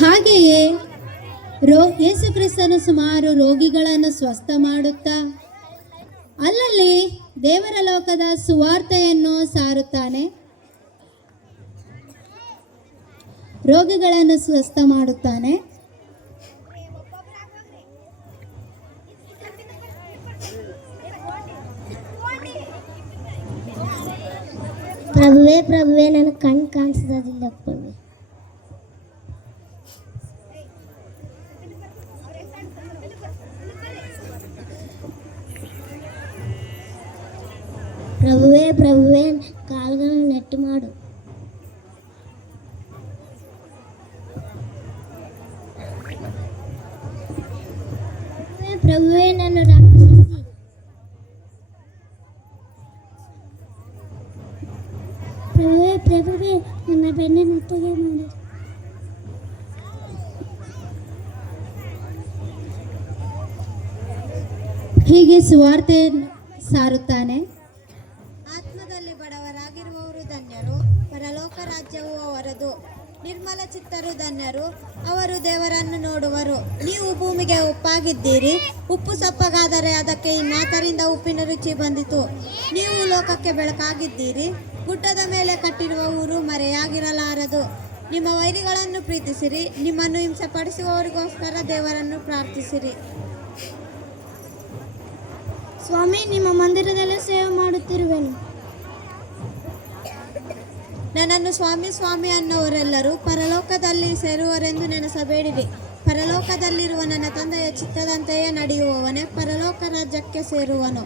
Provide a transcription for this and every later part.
ಹಾಗೆಯೇ ಯೇಸು ಕ್ರಿಸ್ತನು ಸುಮಾರು ರೋಗಿಗಳನ್ನು ಸ್ವಸ್ಥ ಮಾಡುತ್ತಾ ಅಲ್ಲಲ್ಲಿ ದೇವರ ಲೋಕದ ಸುವಾರ್ತೆಯನ್ನು ಸಾರುತ್ತಾನೆ. ರೋಗಿಗಳನ್ನು ಸ್ವಸ್ಥ ಮಾಡುತ್ತಾನೆ. ಪ್ರಭುವೇ ಪ್ರಭುವೇ ನನ್ನ ಕಣ್ಣು ಕಾಣಿಸೋದಿಲ್ಲ ಪ್ರಭು. ಪ್ರಭುವೇ ಪ್ರಭುವೇ ಕಾಲುಗಳನ್ನು ನೆಟ್ಟು ಮಾಡು. ಪ್ರಭುವೇ ನನ್ನ ರಕ್ಷಿಸಿ. ಪ್ರಭುವೇ ಪ್ರಭುವೇ ನನ್ನ ಬೆನ್ನಿನ ಹೊತ್ತಿಗೆ ಮಾಡಿ. ಹೀಗೆ ಸುವಾರ್ತೆ ಸಾರುತ್ತಾನೆ. ಆತ್ಮದಲ್ಲಿ ಬಡವರಾಗಿರುವವರು ಧನ್ಯರು, ಪರಲೋಕ ರಾಜ್ಯವು ಅವರದು. ನಿರ್ಮಲ ಚಿತ್ತರು ಧನ್ಯರು, ಅವರು ದೇವರನ್ನು ನೋಡುವರು. ನೀವು ಭೂಮಿಗೆ ಉಪ್ಪಾಗಿದ್ದೀರಿ. ಉಪ್ಪು ಸಪ್ಪಗಾದರೆ ಅದಕ್ಕೆ ಇನ್ನಾತರಿಂದ ಉಪ್ಪಿನ ರುಚಿ ಬಂದಿತು. ನೀವು ಲೋಕಕ್ಕೆ ಬೆಳಕಾಗಿದ್ದೀರಿ. ಗುಡ್ಡದ ಮೇಲೆ ಕಟ್ಟಿರುವ ಊರು ಮರೆಯಾಗಿರಲಾರದು. ನಿಮ್ಮ ವೈರಿಗಳನ್ನು ಪ್ರೀತಿಸಿರಿ, ನಿಮ್ಮನ್ನು ಹಿಂಸೆಪಡಿಸುವವರಿಗೋಸ್ಕರ ದೇವರನ್ನು ಪ್ರಾರ್ಥಿಸಿರಿ. ಸ್ವಾಮಿ, ನಿಮ್ಮ ಮಂದಿರದಲ್ಲಿ ಸೇವೆ ಮಾಡುತ್ತಿರುವೆನು. ನನ್ನನ್ನು ಸ್ವಾಮಿ ಸ್ವಾಮಿ ಅನ್ನೋರೆಲ್ಲರೂ ಪರಲೋಕದಲ್ಲಿ ಸೇರುವರೆಂದು ನೆನೆಸಬೇಡಿರಿ. ಪರಲೋಕದಲ್ಲಿರುವ ನನ್ನ ತಂದೆಯ ಚಿತ್ತದಂತೆಯೇ ನಡೆಯುವವನೇ ಪರಲೋಕ ರಾಜ್ಯಕ್ಕೆ ಸೇರುವನು.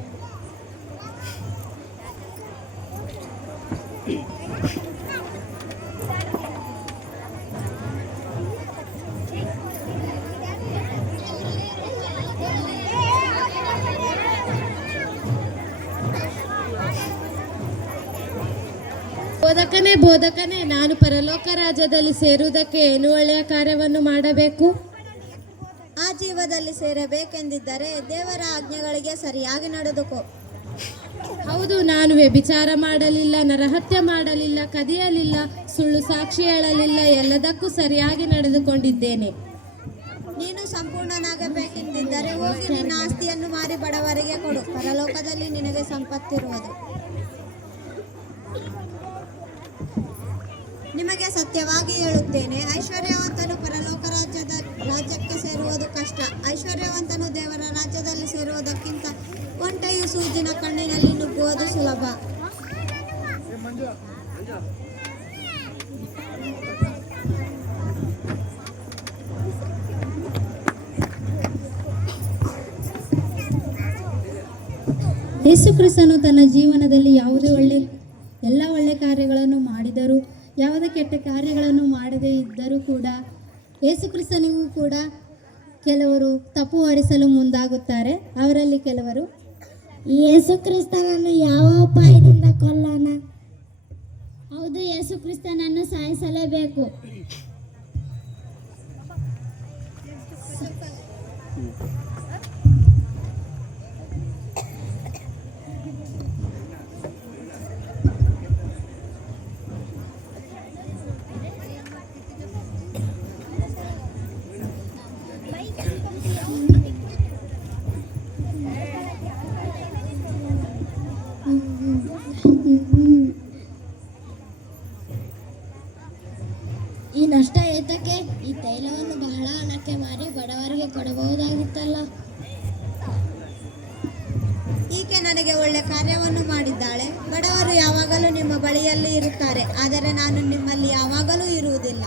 ಬೋಧಕನೇ, ನಾನು ಪರಲೋಕ ರಾಜ್ಯದಲ್ಲಿ ಸೇರುವುದಕ್ಕೆ ಏನು ಒಳ್ಳೆಯ ಕಾರ್ಯವನ್ನು ಮಾಡಬೇಕು? ಆ ಜೀವದಲ್ಲಿ ಸೇರಬೇಕೆಂದಿದ್ದರೆ ದೇವರ ಆಜ್ಞೆಗಳಿಗೆ ಸರಿಯಾಗಿ ನಡೆದುಕೋ. ಹೌದು, ನಾನು ವ್ಯಭಿಚಾರ ಮಾಡಲಿಲ್ಲ, ನರಹತ್ಯೆ ಮಾಡಲಿಲ್ಲ, ಕದಿಯಲಿಲ್ಲ, ಸುಳ್ಳು ಸಾಕ್ಷಿ ಹೇಳಲಿಲ್ಲ, ಎಲ್ಲದಕ್ಕೂ ಸರಿಯಾಗಿ ನಡೆದುಕೊಂಡಿದ್ದೇನೆ. ನೀನು ಸಂಪೂರ್ಣನಾಗಬೇಕೆಂದಿದ್ದರೆ ಹೋಗಿ ನಿನ್ನ ಆಸ್ತಿಯನ್ನು ಮಾರಿ ಬಡವರಿಗೆ ಕೊಡು, ಪರಲೋಕದಲ್ಲಿ ನಿನಗೆ ಸಂಪತ್ತಿರುವುದು. ನಿಮಗೆ ಸತ್ಯವಾಗಿ ಹೇಳುತ್ತೇನೆ, ಐಶ್ವರ್ಯವಂತನು ಪರಲೋಕ ರಾಜ್ಯಕ್ಕೆ ಸೇರುವುದು ಕಷ್ಟ. ಐಶ್ವರ್ಯವಂತನು ದೇವರ ರಾಜ್ಯದಲ್ಲಿ ಸೇರುವುದಕ್ಕಿಂತ ಒಂಟೆಯು ಸೂಜಿನ ಕಣ್ಣಿನಲ್ಲಿ ನುಗ್ಗುವುದು ಸುಲಭ. ಯೇಸು ಕ್ರಿಸ್ತನು ತನ್ನ ಜೀವನದಲ್ಲಿ ಎಲ್ಲ ಒಳ್ಳೆ ಕಾರ್ಯಗಳನ್ನು ಮಾಡಿದರು, ಯಾವುದೇ ಕೆಟ್ಟ ಕಾರ್ಯಗಳನ್ನು ಮಾಡದೇ ಇದ್ದರೂ ಕೂಡ ಯೇಸು ಕ್ರಿಸ್ತನಿಗೂ ಕೂಡ ಕೆಲವರು ತಪ್ಪು ಹೊರಿಸಲು ಮುಂದಾಗುತ್ತಾರೆ. ಅವರಲ್ಲಿ ಕೆಲವರು, ಯೇಸು ಕ್ರಿಸ್ತನನ್ನು ಯಾವ ಉಪಾಯದಿಂದ ಕೊಲ್ಲೋಣ? ಹೌದು, ಯೇಸು ಕ್ರಿಸ್ತನನ್ನು ಸಾಯಿಸಲೇಬೇಕು. ಈ ನಷ್ಟ ಏತಕ್ಕೆ? ಈ ತೈಲವನ್ನು ಬಹಳ ಹಣಕ್ಕೆ ಮಾರಿ ಬಡವರಿಗೆ ಕೊಡಬಹುದಾಗಿತ್ತಲ್ಲ. ಈಕೆ ನನಗೆ ಒಳ್ಳೆ ಕಾರ್ಯವನ್ನು ಮಾಡಿದ್ದಾಳೆ. ಬಡವರು ಯಾವಾಗಲೂ ನಿಮ್ಮ ಬಳಿಯಲ್ಲಿ ಇರುತ್ತಾರೆ, ಆದರೆ ನಾನು ನಿಮ್ಮಲ್ಲಿ ಯಾವಾಗಲೂ ಇರುವುದಿಲ್ಲ.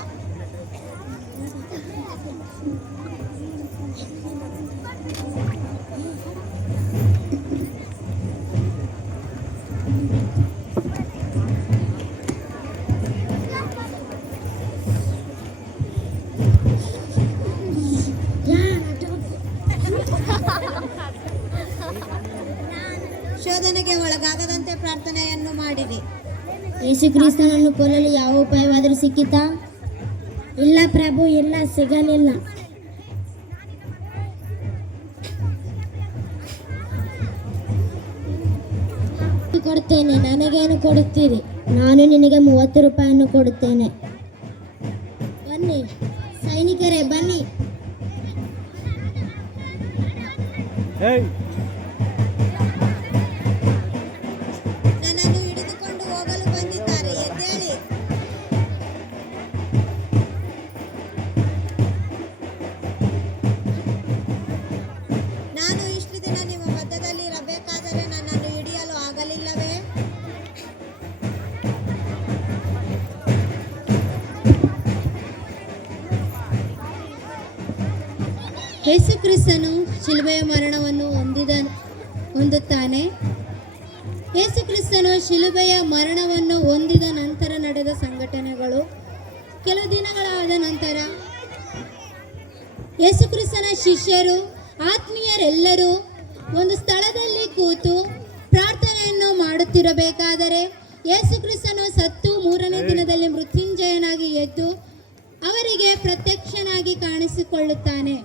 ಶೋಧನೆಗೆ ಒಳಗಾಗದಂತೆ ಪ್ರಾರ್ಥನೆಯನ್ನು ಮಾಡಿರಿ. ಯೇಸು ಕ್ರಿಸ್ತನನ್ನು ಕೊಲ್ಲಲು ಯಾವ ಉಪಾಯವಾದರೂ ಸಿಕ್ಕಿತಾ? ಇಲ್ಲ ಪ್ರಭು, ಇಲ್ಲ, ಸಿಗಲಿಲ್ಲ. ಕೊಡ್ತೇನೆ. ನನಗೇನು ಕೊಡುತ್ತೀರಿ? ನಾನು ನಿನಗೆ 30 ರೂಪಾಯಿಯನ್ನು ಕೊಡುತ್ತೇನೆ. ಬನ್ನಿ. ಸೈನಿಕರೇ ಬನ್ನಿ. ನನ್ನನ್ನು ಹಿಡಿದುಕೊಂಡು ಹೋಗಲು ಬಂದಿದ್ದಾರೆ, ಎದ್ದೇಳಿ. ನಾನು ಇಷ್ಟು ದಿನ ನಿಮ್ಮ ಮಧ್ಯದಲ್ಲಿ ಇರಬೇಕಾದರೆ ನನ್ನನ್ನು ಹಿಡಿಯಲು ಆಗಲಿಲ್ಲವೇ? ಯೇಸು ಕ್ರಿಸ್ತನು ಶಿಲುಬೆಯ ಮರಣವನ್ನು ಹೊಂದುತ್ತಾನೆ. ಯೇಸು ಕ್ರಿಸ್ತನು ಶಿಲುಬೆಯ ಮರಣವನ್ನು ಹೊಂದಿದ ನಂತರ ನಡೆದ ಸಂಘಟನೆಗಳು. ಕೆಲವು ದಿನಗಳಾದ ನಂತರ ಯೇಸು ಕ್ರಿಸ್ತನ ಶಿಷ್ಯರು, ಆತ್ಮೀಯರೆಲ್ಲರೂ ಒಂದು ಸ್ಥಳದಲ್ಲಿ ಕೂತು ಪ್ರಾರ್ಥನೆಯನ್ನು ಮಾಡುತ್ತಿರಬೇಕಾದರೆ ಯೇಸು ಕ್ರಿಸ್ತನು ಸತ್ತು ಮೂರನೇ ದಿನದಲ್ಲಿ ಮೃತ್ಯುಂಜಯನಾಗಿ ಎದ್ದು ಅವರಿಗೆ ಪ್ರತ್ಯಕ್ಷನಾಗಿ ಕಾಣಿಸಿಕೊಳ್ಳುತ್ತಾನೆ.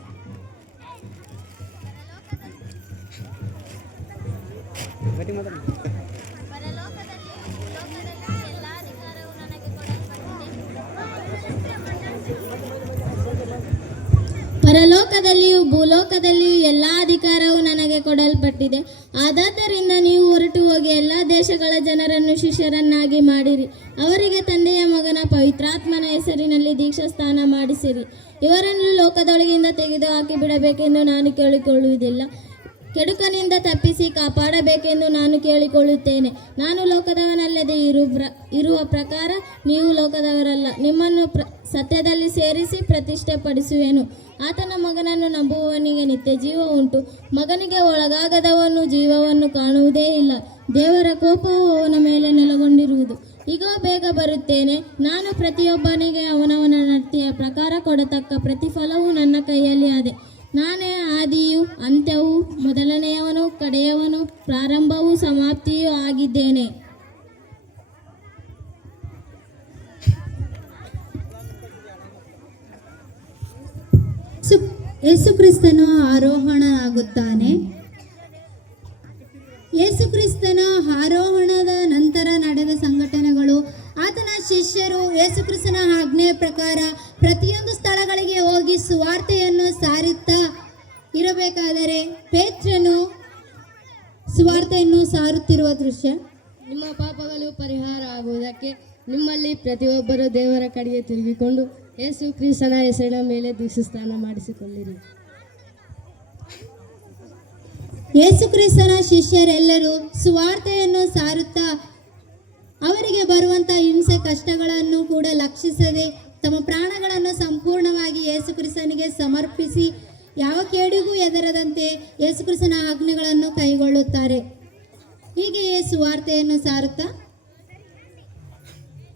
ಪರಲೋಕದಲ್ಲಿಯೂ ಭೂಲೋಕದಲ್ಲಿಯೂ ಎಲ್ಲ ಅಧಿಕಾರವು ನನಗೆ ಕೊಡಲ್ಪಟ್ಟಿದೆ. ಆದದ್ದರಿಂದ ನೀವು ಹೊರಟು ಹೋಗಿ ಎಲ್ಲ ದೇಶಗಳ ಜನರನ್ನು ಶಿಷ್ಯರನ್ನಾಗಿ ಮಾಡಿರಿ. ಅವರಿಗೆ ತಂದೆಯ ಮಗನ ಪವಿತ್ರಾತ್ಮನ ಹೆಸರಿನಲ್ಲಿ ದೀಕ್ಷಾಸ್ನಾನ ಮಾಡಿಸಿರಿ. ಇವರನ್ನು ಲೋಕದೊಳಗಿಂದ ತೆಗೆದು ಹಾಕಿ ಬಿಡಬೇಕೆಂದು ನಾನು ಕೇಳಿಕೊಳ್ಳುವುದಿಲ್ಲ. ಕೆಡುಕನಿಂದ ತಪ್ಪಿಸಿ ಕಾಪಾಡಬೇಕೆಂದು ನಾನು ಕೇಳಿಕೊಳ್ಳುತ್ತೇನೆ. ನಾನು ಲೋಕದವನಲ್ಲದೆ ಇರುವ ಪ್ರಕಾರ ನೀವು ಲೋಕದವರಲ್ಲ. ನಿಮ್ಮನ್ನು ಸತ್ಯದಲ್ಲಿ ಸೇರಿಸಿ ಪ್ರತಿಷ್ಠೆಪಡಿಸುವೆನು. ಆತನ ಮಗನನ್ನು ನಂಬುವವನಿಗೆ ನಿತ್ಯ ಜೀವ ಉಂಟು. ಮಗನಿಗೆ ಒಳಗಾಗದವನು ಜೀವವನ್ನು ಕಾಣುವುದೇ ಇಲ್ಲ. ದೇವರ ಕೋಪವು ಅವನ ಮೇಲೆ ನೆಲೆಗೊಂಡಿರುವುದು. ಈಗ ಬೇಗ ಬರುತ್ತೇನೆ. ನಾನು ಪ್ರತಿಯೊಬ್ಬನಿಗೆ ಅವನವನ ನಡತೆಯ ಪ್ರಕಾರ ಕೊಡತಕ್ಕ ಪ್ರತಿಫಲವು ನನ್ನ ಕೈಯಲ್ಲಿ ಇದೆ. ನಾನೇ ಆದಿಯೂ ಅಂತ್ಯವೂ, ಮೊದಲನೆಯವನು ಕಡೆಯವನು, ಪ್ರಾರಂಭವೂ ಸಮಾಪ್ತಿಯೂ ಆಗಿದ್ದೇನೆ. ಯೇಸು ಕ್ರಿಸ್ತನು ಆರೋಹಣವಾಗುತ್ತಾನೆ. ಯೇಸು ಕ್ರಿಸ್ತನ ಆರೋಹಣದ ನಂತರ ನಡೆದ ಸಂಘಟನೆಗಳು. ಆತನ ಶಿಷ್ಯರು ಯೇಸು ಕ್ರಿಸ್ತನ ಆಜ್ಞೆಯ ಪ್ರಕಾರ ಪ್ರತಿಯೊಂದು ಸ್ಥಳಗಳಿಗೆ ಹೋಗಿ ಸುವಾರ್ತೆಯನ್ನು ಸಾರುತ್ತಾ ಇರಬೇಕಾದರೆ ಪೇತ್ರನು ಸುವಾರ್ತೆಯನ್ನು ಸಾರುತ್ತಿರುವ ದೃಶ್ಯ. ನಿಮ್ಮ ಪಾಪಗಳು ಪರಿಹಾರ ಆಗುವುದಕ್ಕೆ ನಿಮ್ಮಲ್ಲಿ ಪ್ರತಿಯೊಬ್ಬರು ದೇವರ ಕಡೆಗೆ ತಿರುಗಿಕೊಂಡು ಯೇಸು ಕ್ರಿಸ್ತನ ಹೆಸರಿನ ಮೇಲೆ ದೀಕ್ಷಾಸ್ನಾನ ಮಾಡಿಸಿಕೊಳ್ಳಿರಿ. ಯೇಸು ಕ್ರಿಸ್ತನ ಶಿಷ್ಯರೆಲ್ಲರೂ ಸುವಾರ್ತೆಯನ್ನು ಸಾರುತ್ತಾ ಅವರಿಗೆ ಬರುವಂಥ ಹಿಂಸೆ ಕಷ್ಟಗಳನ್ನು ಕೂಡ ಲಕ್ಷಿಸದೆ ತಮ್ಮ ಪ್ರಾಣಗಳನ್ನು ಸಂಪೂರ್ಣವಾಗಿ ಯೇಸು ಕ್ರಿಸ್ತನಿಗೆ ಸಮರ್ಪಿಸಿ ಯಾವ ಕೇಡಿಗೂ ಹೆದರದಂತೆ ಯೇಸು ಕ್ರಿಸ್ತನ ಆಜ್ಞೆಗಳನ್ನು ಕೈಗೊಳ್ಳುತ್ತಾರೆ. ಹೀಗೆಯೇ ಸುವಾರ್ತೆಯನ್ನು ಸಾರುತ್ತಾ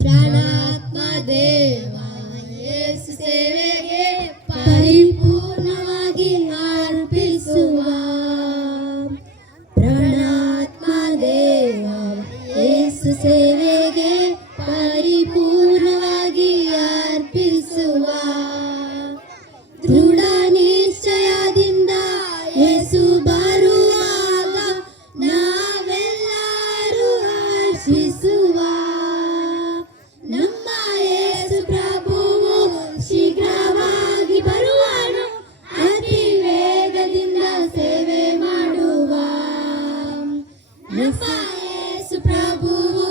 ಪ್ರಾಣಾತ್ಮ ದೇವ ಯೇಸು ಸೇವೆಗೆ ಪರಿಪೂರ್ಣವಾಗಿ ಅರ್ಪಿಸುವ. ಪ್ರಾಣಾತ್ಮ ದೇವ ಯೇಸು ಸೇವೆಗೆ ಪರಿಪೂರ್ಣವಾಗಿ ಅರ್ಪಿಸುವ. ದೃಢ ನಿಶ್ಚಯದಿಂದ ಯೇಸು ಬರುವಾಗ ನಾವೆಲ್ಲರೂ ಹರ್ಷಿಸುವ. ನಮ್ಮ ಯೇಸು ಪ್ರಭುವು ಶೀಘ್ರವಾಗಿ ಬರುವನು, ಅತಿ ವೇಗದಿಂದ ಸೇವೆ ಮಾಡುವ. ನಮ್ಮ ಯೇಸು ಪ್ರಭುವು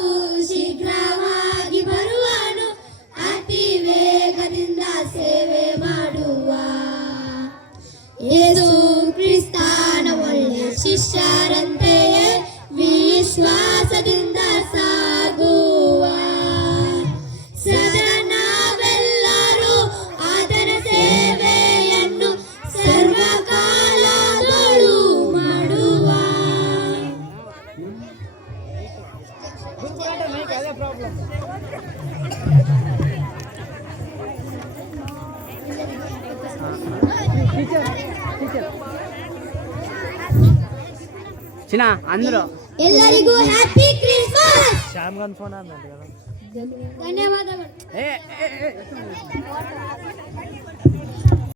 ಶೀಘ್ರವಾಗಿ ಬರುವನು, ಅತಿ ವೇಗದಿಂದ ಸೇವೆ ಮಾಡುವ. ಯೇಸು ಕ್ರಿಸ್ತನ ಒಳ್ಳೆಯ ಶಿಷ್ಯರಂತೆಯೇ ವಿಶ್ವಾಸದಿಂದ ಸಾಗುವ. ಸದಾ ನಾವೆಲ್ಲರೂ ಆತನ ಸೇವೆಯನ್ನು ಸರ್ವಕಾಲದಲ್ಲೂ ಮಾಡುವ. ಚಿನ್ನ ಅಂದ್ರು ಎಲ್ಲರಿಗೂ ಹ್ಯಾಪಿ ಕ್ರಿಸ್ಮಸ್. ಶ್ಯಾಮ್ಗನ್ ಫೋನ್ ಆದ ಧನ್ಯವಾದಗಳು.